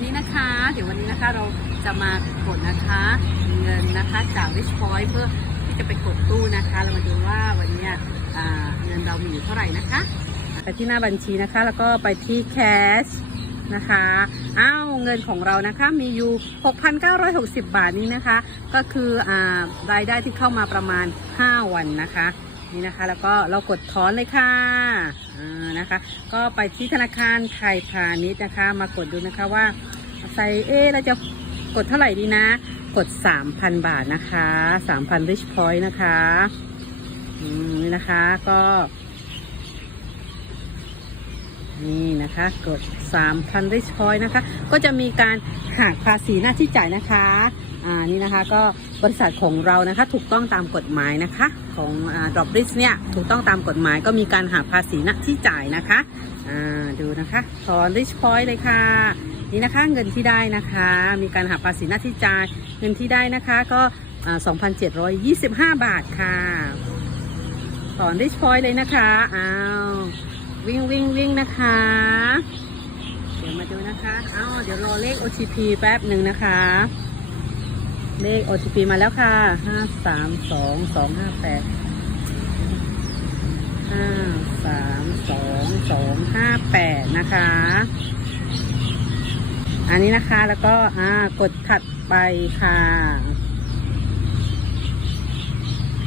วันนี้นะคะ เดี๋ยววันนี้นะคะเราจะมากดนะคะเงินนะคะจาก Rich Point เพื่อที่จะไปกดตู้นะคะ เรามาดูว่าวันนี้เงินเรามีอยู่เท่าไหร่นะคะไปที่หน้าบัญชีนะคะ แล้วก็ไปที่ cash นะคะอ้าวเงินของเรานะคะมีอยู่ 6,960 บาทนี้นะคะ ก็คืออารายได้ที่เข้ามาประมาณ 5 วันนะคะ นี่นะคะ แล้วก็เรากดถอนเลยค่ะอ่านะคะ ก็ไปที่ธนาคารไทยพาณิชย์นะคะ มากดดูนะคะว่าใส่เอเราจะกดเท่าไหร่ดีนะ กด 3,000 บาทนะคะ 3,000 rich point นะคะอืมนี่นะคะก็ นี่นะคะกด3,000 rich point นะคะ ก็จะมีการหักภาษีหน้าที่จ่ายนะคะอ่านี่นะคะก็บริษัทของเรานะคะถูกต้องตามกฎหมายนะคะ ของอ่า drop risk เนี่ยถูกต้องตามกฎหมายก็มีการหักภาษีหน้าที่จ่ายนะคะอ่าดูนะคะถอน rich point เลยค่ะนี่นะคะเงินที่ได้นะคะ มีการหักภาษีหน้าที่จ่ายเงินที่ได้นะคะก็2,725 บาทค่ะถอน rich point เลยนะคะอ้าว วิ่งวิ่งวิ่งนะคะ เดี๋ยวมาดูนะคะเอ้าเดี๋ยวรอเลข OTP แป๊บหนึ่งนะคะ เลข OTP มาแล้วค่ะห้าสามสองสองห้าแปดห้าสามสองสองห้าแปดนะคะ อันนี้นะคะแล้วก็อ่ากดถัดไปค่ะ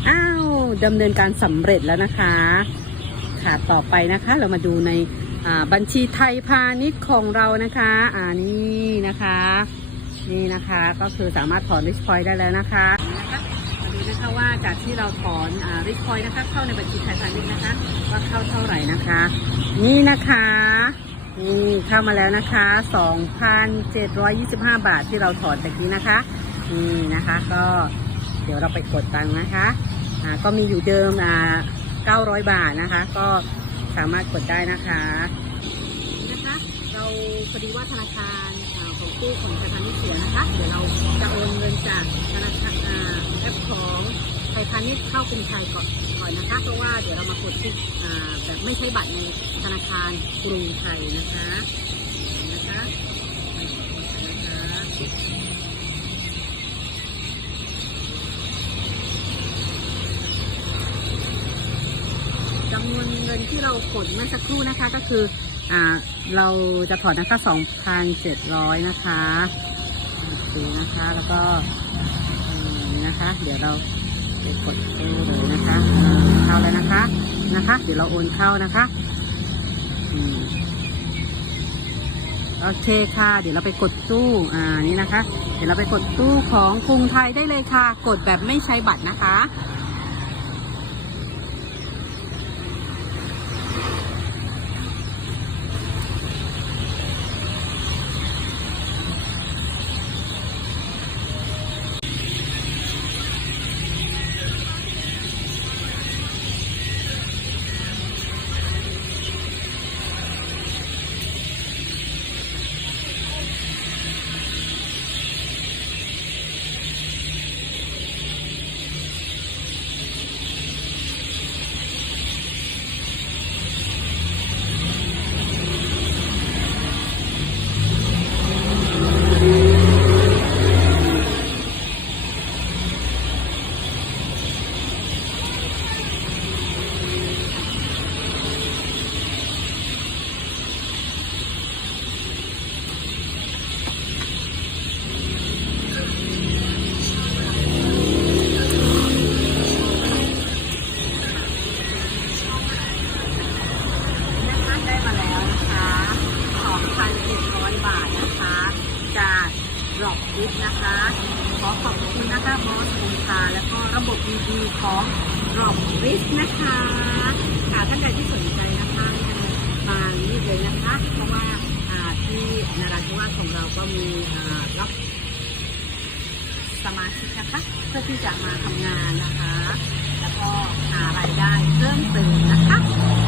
อ้าวดำเนินการสำเร็จแล้วนะคะ ค่ะต่อไปนะคะ เรามาดูในบัญชีไทยพาณิชย์ของเรานะคะอ่านี่นะคะ นี่นะคะก็คือสามารถถอน rich point ได้แล้วนะคะนะคะมาดูนะคะว่าจากที่เราถอนอ่า rich point นะคะ เข้าในบัญชีไทยพาณิชย์นะคะว่าเข้าเท่าไหร่นะคะ นี่นะคะนี่เข้ามาแล้วนะคะ 2,725 บาทที่เราถอนตะกี้นะคะ นี่นะคะก็เดี๋ยวเราไปกดตังค์นะคะ อ่าก็มีอยู่เดิมอ่า 900 บาทนะคะ ก็สามารถกดได้นะคะนะคะเราพอดีว่าธนาคารของตู้ของธนาคารนี่เสียนะคะเดี๋ยวเราจะโอนเงินจากธนาคารแอปของไทยพาณิชย์เข้ากรุงไทยก่อนก่อนนะคะเพราะว่าเดี๋ยวเรามากดที่แบบไม่ใช้บัตรในธนาคารกรุงไทยนะคะ จำนวนเงินที่เรากดเมื่อสักครู่นะคะก็คืออ่าเราจะถอนนะคะ2,700 นะคะโอเคนะคะแล้วก็นะคะ เดี๋ยวเราไปกดตู้เลยนะคะเข้าแล้วนะคะนะคะ เดี๋ยวเราโอนเข้านะคะโอเคค่ะ เดี๋ยวเราไปกดตู้อ่านี่นะคะ เดี๋ยวเราไปกดตู้ของกรุงไทยได้เลยค่ะ กดแบบไม่ใช้บัตรนะคะ รอปดิสนะคะ ขอขอบคุณนะคะบอสคงคาแล้วก็ระบบดีๆของรอปดิสนะคะค่ะท่านใดที่สนใจนะคะมานี่เลยนะคะ เพราะว่าที่นาราธิวาสของเราก็มีรับสมาชิกนะคะ เพื่อที่จะมาทำงานนะคะ แล้วก็หารายได้เพิ่มเติมนะคะ